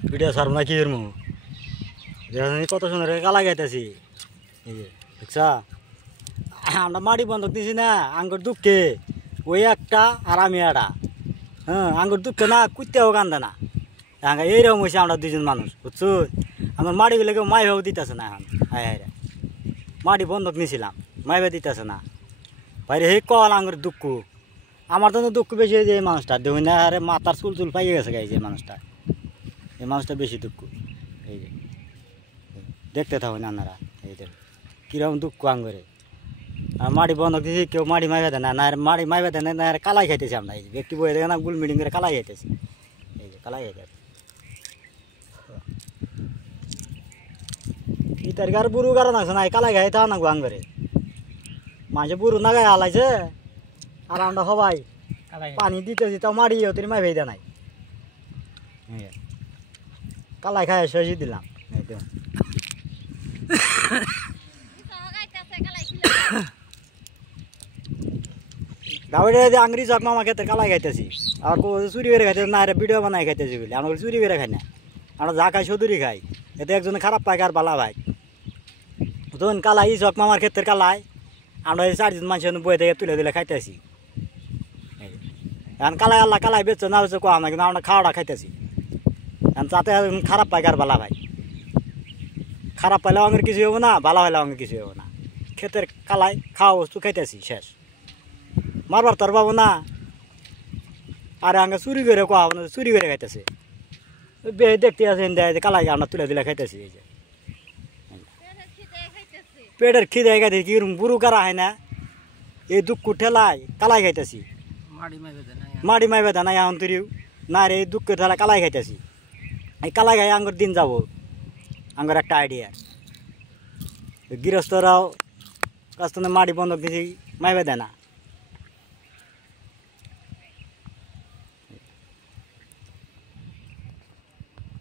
ভিডিও সারব না কি এর মু কত সুন্দর কালা গাইতেছি এই যে দেখছা আমরা মাটি বন্ধক দিছি না আঙ্গুর দুঃখে ওই একটা আর আমি একটা হ্যাঁ আঙ্গুর দুঃখে না কুত্তেও কান্দে না আঙ্গা এইরকম হয়েছে আমরা দুজন মানুষ বুঝছো আমার মাটিগুলো কেউ মাই ভাবে দিতেছে না এখন হায় হায় রে মাটি বন্ধক নিয়েছিলাম মাই ভাবে দিতেছে না বাইরে হে কল আঙ্গুর দুঃখ আমার তো দুঃখ বেশি হয়েছে এই মানুষটা দেখুন না আরে মাথার চুল চুল পাইয়ে গেছে গাইছে এই মানুষটা বেশি দুঃখ এই যে দেখতে থাকুন আপনারা এই যে কীরকম দুঃখ আঙ্গুরে আর মাটি বন্ধক দিয়েছি কেউ মাটি মাইবে দেয় না না মাটি মাইবে দেয় না কালাই খাইতেছি আমরা এই যে ব্যক্তি বয়ে দেখে না গুল মিটিং করে কালাই খাইতেছি এই যে কালাই খাইতেছি এই তারিখ আর বুড়ো কারণ আছে না কালাই খাই তা না আঙ্গুরে মাঝে বুড়ো না গায়ে হালাইছে আর আমরা সবাই পানি দিতেছি তাও মারিও তিনি মাই ভেজা নাই কালাই খাই শেষই দিলাম গাঁড়ে আংরি চক মামা খেতে কালাই খাইতেছি আর চুরি করে খাইতে না ভিডিও বানাই খাইতেছি বলে আমরা চুরি করে খাই না আমরা যা খাই সদুরি খাই এতে একজনে খারাপ পাই আর বালা ভাই যখন কালাই চক মামার ক্ষেত্রে কালাই আমরা এই 4 জন মানুষের বই থেকে তুলে দিলে খাইতেছি এখন কালাই আল্লাহ কালাই বেচছে না বেচছে কোয়া না কিন্তু আমরা খাওয়াটা খাইতেছি এখন তাতে খারাপ পাই আর বালা ভাই খারাপ পাইলে অঙ্গের কিছু হবো না ভালো হইলে অঙ্গের কিছু হবো না ক্ষেতের কালাই খাওয়া বস্তু খাইতেছি শেষ মারবার তোর পাবো না আর আগে চুরি করে কোয়া হবো না চুরি করে খাইতেছে দেখতে আছেন কালাই আমরা তুলে দিলে খাইতেছি এই যে পেটের খিদে খাইতেছি কি বুড়ো কারা হয় না এই দুঃখ ঠেলাই কালাই খাইতেছি মাটি মাইবে দেয় না এখন তুরিও না রে এই দুঃখ ঠেলা কালাই খাইতেছি এই কালাই খাই আঙ্গুর দিন যাবো আঙ্গুর একটা আইডিয়া গৃহস্থরাও কাছ থেকে মাটি বন্ধক দিছি মাইবে দেয় না